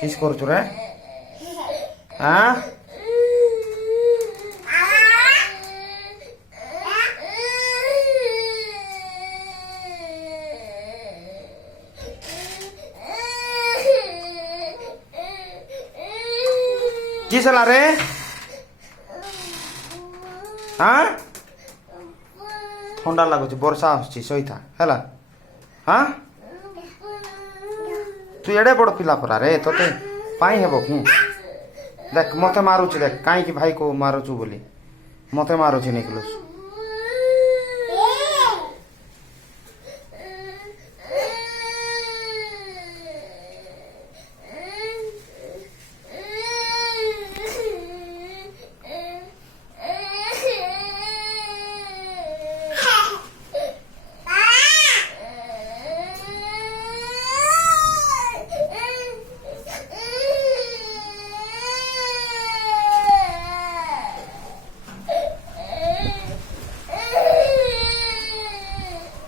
କିସ୍ କରୁଛୁ ରେ? ଆଁ କିସ୍ ହେଲା ରେ? ଆଁ ଥଣ୍ଡା ଲାଗୁଛି, ବର୍ଷା ଆସୁଛି, ଶୋଇଥା ହେଲା। ହଁ ତୁ ଏଡ଼େ ବଡ଼ ପିଲା ପରା ରେ, ତୋତେ ପାଇଁ ହେବ କି? ଦେଖ ମତେ ମାରୁଛି, ଦେଖ କାହିଁକି ଭାଇକୁ ମାରୁଛୁ ବୋଲି ମତେ ମାରୁଛି ନିକଲୁସ।